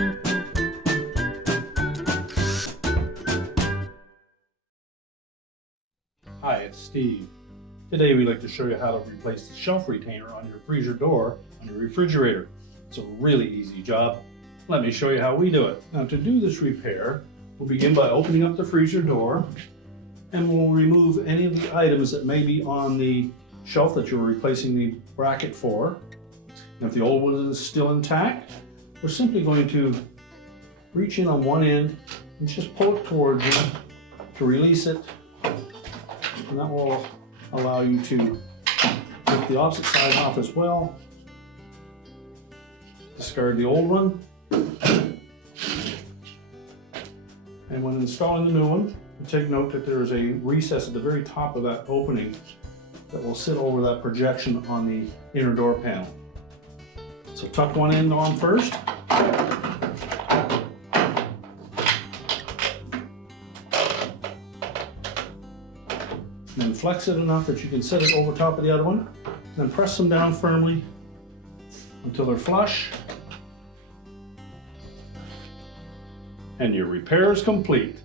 Hi, it's Steve. Today we'd like to show you how to replace the shelf retainer on your freezer door on your refrigerator. It's a really easy job. Let me show you how we do it. Now, to do this repair, we'll begin by opening up the freezer door, and we'll remove any of the items that may be on the shelf that you're replacing the bracket for. And if the old one is still intact, we're simply going to reach in on one end and just pull it towards you to release it. And that will allow you to take the opposite side off as well. Discard the old one. And when installing the new one, take note that there is a recess at the very top of that opening that will sit over that projection on the inner door panel. So tuck one end on first. And then flex it enough that you can set it over top of the other one. Then press them down firmly until they're flush. And your repair is complete.